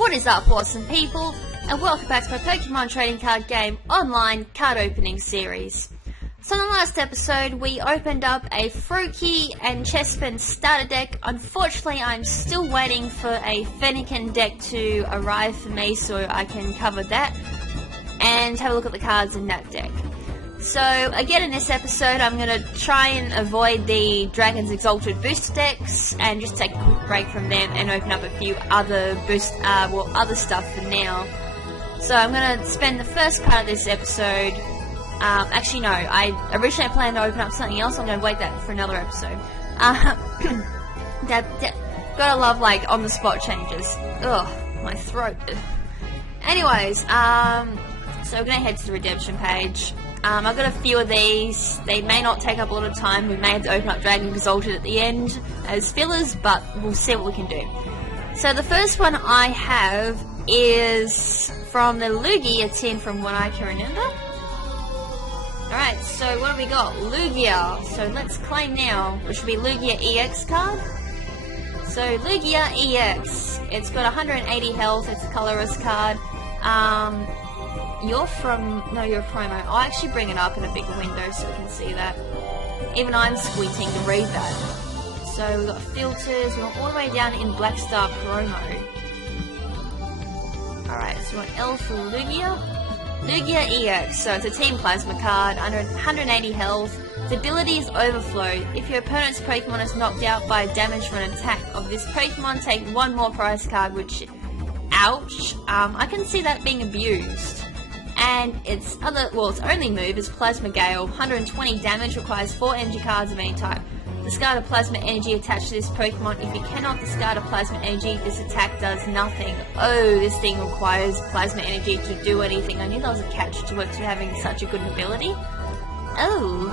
What is up, awesome people, and welcome back to my Pokemon trading card game online card opening series. So in the last episode, we opened up a Froakie and Chespin starter deck. Unfortunately, I'm still waiting for a Fennekin deck to arrive for me so I can cover that and have a look at the cards in that deck. So again, in this episode, I'm going to try and avoid the Dragon's Exalted booster decks and just take a quick break from them and open up a few other other stuff for now. So I'm going to spend the first part of this episode. Actually, no. I originally planned to open up something else. I'm going to wait that for another episode. Gotta love like on the spot changes. Ugh, my throat. Anyways, so we're going to head to the redemption page. I've got a few of these. They may not take up a lot of time. We may have to open up Dragon Exalted at the end as fillers, but we'll see what we can do. So the first one I have is from the Lugia tin from what I can remember. Alright, so what have we got? Lugia. So let's claim now, which will be Lugia EX card. So Lugia EX. It's got 180 health. It's a colorless card. You're a promo. I'll actually bring it up in a bigger window so we can see that. Even I'm squinting to read that. So we've got filters, we want all the way down in Black Star promo. Alright, so we want L for Lugia. Lugia EX, so it's a Team Plasma card, under 180 health. Its ability is Overflow. If your opponent's Pokemon is knocked out by damage from an attack of this Pokemon, take one more prize card, which... Ouch. I can see that being abused. And its only move is Plasma Gale. 120 damage, requires 4 energy cards of any type. Discard a Plasma Energy attached to this Pokemon. If you cannot discard a Plasma Energy, this attack does nothing. Oh, this thing requires Plasma Energy to do anything. I knew there was a catch to it to having such a good ability. Oh,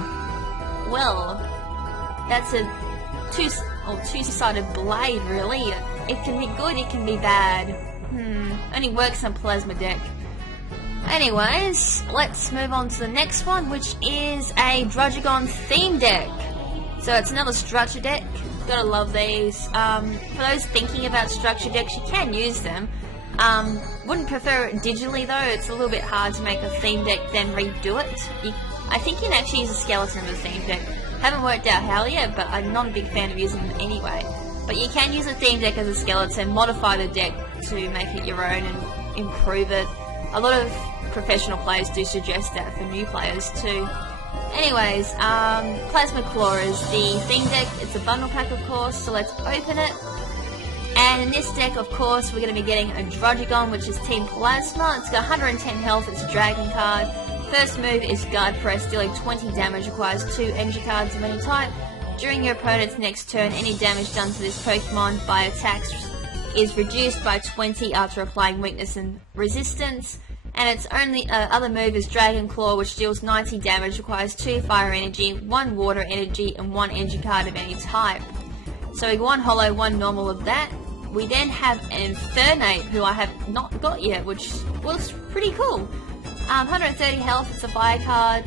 well, that's a two-sided blade, really. It can be good, it can be bad. Only works on Plasma deck. Anyways, let's move on to the next one, which is a Druddigon theme deck. So it's another structure deck. Gotta love these. For those thinking about structure decks, you can use them. Wouldn't prefer it digitally though. It's a little bit hard to make a theme deck then redo it. I think you can actually use a skeleton of the theme deck. Haven't worked out how yet, but I'm not a big fan of using them anyway. But you can use a theme deck as a skeleton, modify the deck to make it your own and improve it. A lot of professional players do suggest that for new players too. Anyways, Plasma Claw is the theme deck. It's a bundle pack, of course, so let's open it. And in this deck, of course, we're going to be getting a Druddigon, which is Team Plasma. It's got 110 health, it's a Dragon card. First move is Guard Press, dealing 20 damage, requires 2 energy cards of any type. During your opponent's next turn, any damage done to this Pokemon by attacks is reduced by 20 after applying weakness and resistance. And its only other move is Dragon Claw, which deals 90 damage, requires 2 fire energy, 1 water energy, and 1 energy card of any type. So we go 1 holo, 1 normal of that. We then have Infernape, who I have not got yet, which looks pretty cool. 130 health, it's a fire card.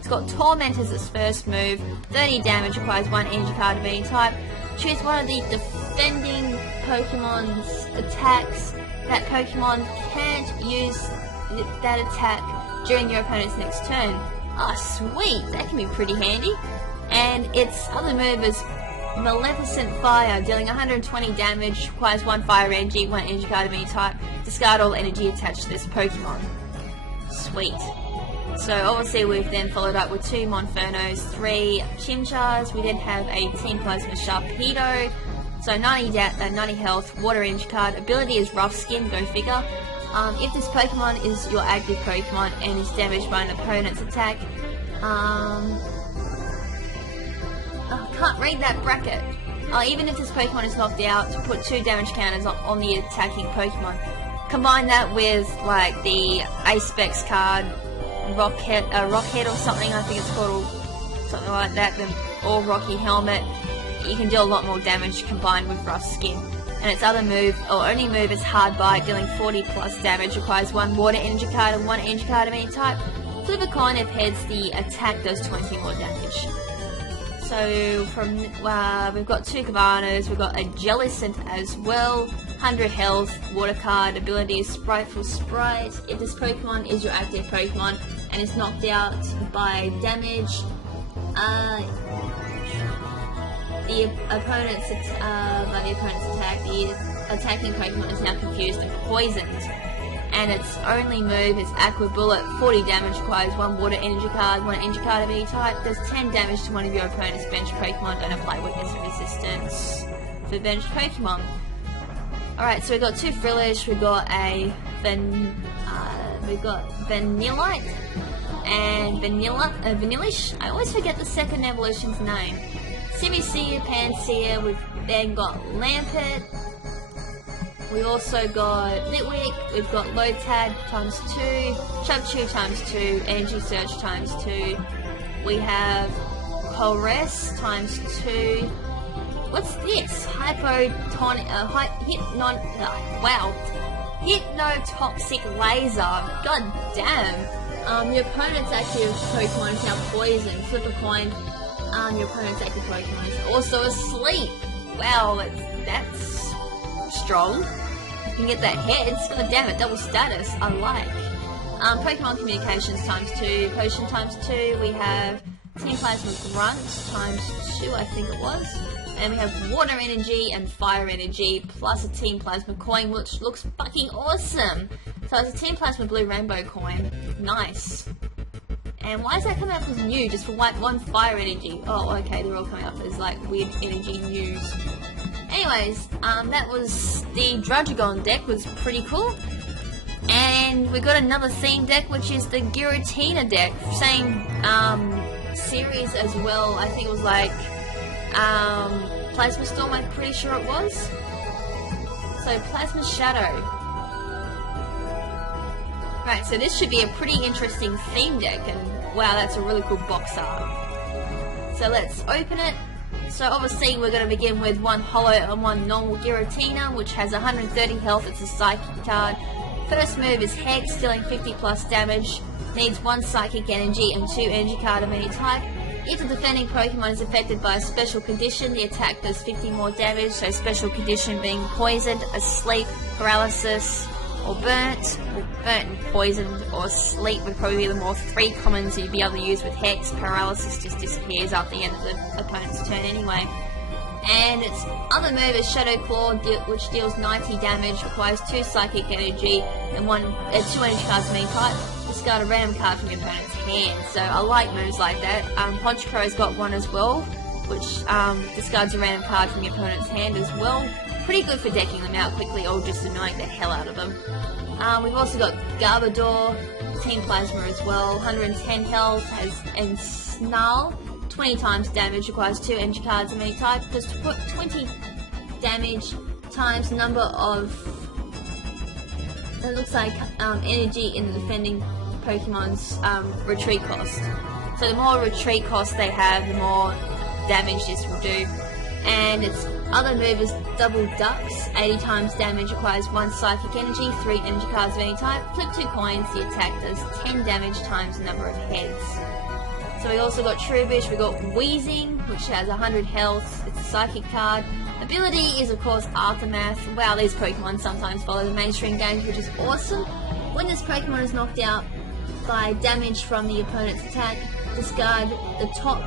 It's got Torment as its first move, 30 damage, requires 1 energy card of any type. Choose one of the defending Pokemon's attacks. That Pokemon can't use that attack during your opponent's next turn. Ah, sweet, that can be pretty handy. And its other move is Maleficent Fire, dealing 120 damage, requires 1 fire energy, 1 energy card of any type. Discard all energy attached to this Pokemon. Sweet. So obviously we've then followed up with 2 Monfernos, 3 Chimchars. We then have a Team Plasma Sharpedo. So 90 health, water energy card. Ability is Rough Skin, go figure. If this Pokemon is your active Pokemon and is damaged by an opponent's attack, I can't read that bracket. Even if this Pokemon is knocked out, to put 2 damage counters on the attacking Pokemon. Combine that with like the Ace Specs card, Rockhead or something, I think it's called, or something like that, or Rocky Helmet. You can do a lot more damage combined with Rough Skin. And its other move, or only move, is Hard Bite, dealing 40 plus damage, requires 1 water energy card and 1 energy card of any type. Flip a coin, if heads, the attack does 20 more damage. So from we've got 2 Cabanas, we've got a Jellicent as well. 100 health, water card, ability is Spriteful Sprite. If this Pokemon is your active Pokemon and is knocked out by damage, the opponent's attack, the attacking Pokemon is now confused and poisoned. And its only move is Aqua Bullet. 40 damage, requires 1 water energy card, 1 energy card of any type. Does 10 damage to one of your opponent's benched Pokemon. Don't apply weakness or resistance for benched Pokemon. Alright, so we got 2 Frillish, we got a Vanillite and Vanillish. I always forget the second evolution's name. Simisear, Pansear, we've then got Lampert. We also got Litwick, we've got Lotad times 2, Chubchoo times 2, Energy Surge times 2. We have Colress times 2. What's this? Hypnotoxic Laser. God damn. Your opponent's active Pokemon is now poisoned. Flip a coin. Your opponent's active Pokemon is also asleep. Wow, that's strong. You can get that heads. God damn it, double status. I like. Pokemon Communications times 2, Potion times 2. We have Team Plasma Grunt times 2, I think it was. And we have Water Energy and Fire Energy plus a Team Plasma coin, which looks fucking awesome. So it's a Team Plasma Blue Rainbow coin. Nice. And why is that coming up as new just for one Fire Energy? Oh, okay, they're all coming up as like weird energy news. Anyways, that was the Druddigon deck, was pretty cool. And we got another theme deck, which is the Giratina deck. Same series as well. I think it was like Plasma Storm, I'm pretty sure it was. So Plasma Shadow. Right, so this should be a pretty interesting theme deck, and wow, that's a really cool box art. So let's open it. So obviously we're going to begin with one Holo and one normal Giratina, which has 130 health, it's a Psychic card. First move is Hex, dealing 50 plus damage, needs 1 Psychic Energy and 2 Energy card of any type. If the defending Pokemon is affected by a special condition, the attack does 50 more damage, so special condition being poisoned, asleep, paralysis, or burnt and poisoned, or sleep would probably be the more 3 commons you'd be able to use with Hex. Paralysis just disappears after the end of the opponent's turn anyway. And its other move is Shadow Claw, which deals 90 damage, requires 2 Psychic Energy and 2 Energy cards of any type. Discard a random card from your opponent's hand. So I like moves like that. Honchkro's got one as well, which discards a random card from your opponent's hand as well. Pretty good for decking them out quickly or just annoying the hell out of them. We've also got Garbodor, Team Plasma as well, 110 health, and Snarl, 20 times damage, requires 2 energy cards of any type, does 20 damage times number of, it looks like, energy in the defending Pokemon's retreat cost. So the more retreat cost they have, the more damage this will do. And its other move is Double Ducks, 80 times damage, requires 1 Psychic Energy, 3 energy cards of any type, flip 2 coins, the attack does 10 damage times the number of heads. So we also got Trubbish, we got Weezing, which has 100 health, it's a Psychic card. Ability is of course Aftermath. Wow, these Pokemon sometimes follow the mainstream games, which is awesome. When this Pokemon is knocked out by damage from the opponent's attack, discard the top,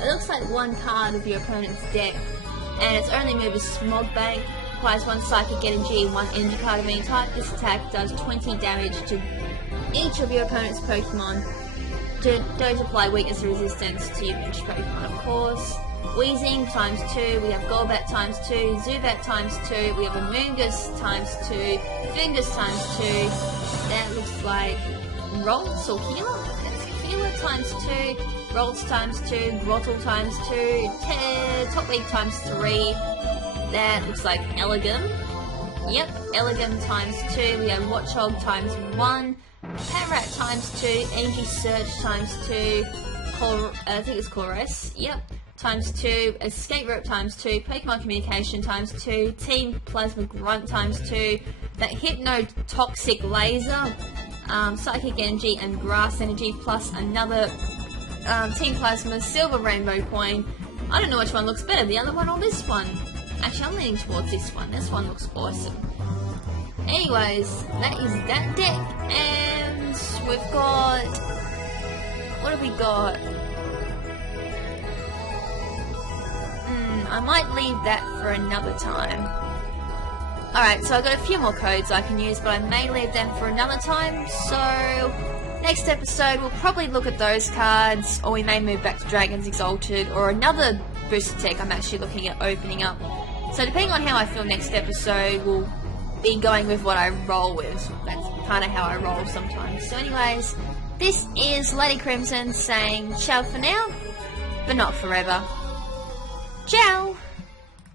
it looks like 1 card of your opponent's deck, and its only move is Smog Bank, requires 1 Psychic Energy and 1 energy card of any type. This attack does 20 damage to each of your opponent's Pokemon. Don't apply weakness or resistance to your benched Pokemon, of course. Weezing times 2, we have Golbat times 2, Zubat times 2, we have Amoonguss times 2, Fungus times 2, that looks like Ralts or Healer? That's Healer times 2, Ralts times 2, Grottle times 2, Topweak times 3, that looks like Elegum. Yep, Elegum times 2, we have Watchog times 1, Patrat times 2, Energy Search times 2, I think it's Chorus, yep, times 2, Escape Rope times 2, Pokemon Communication times 2, Team Plasma Grunt times 2, that Hypnotoxic Laser, Psychic Energy and Grass Energy, plus another Team Plasma Silver Rainbow coin. I don't know which one looks better, the other one or this one. Actually, I'm leaning towards this one. This one looks awesome. Anyways, that is that deck, and we've got... what have we got? I might leave that for another time. Alright, so I've got a few more codes I can use, but I may leave them for another time, so... next episode, we'll probably look at those cards, or we may move back to Dragons Exalted, or another booster tech I'm actually looking at opening up. So depending on how I feel next episode, we'll be going with what I roll with. That's kind of how I roll sometimes. So anyways, this is LadyKrimZen saying ciao for now, but not forever. Ciao!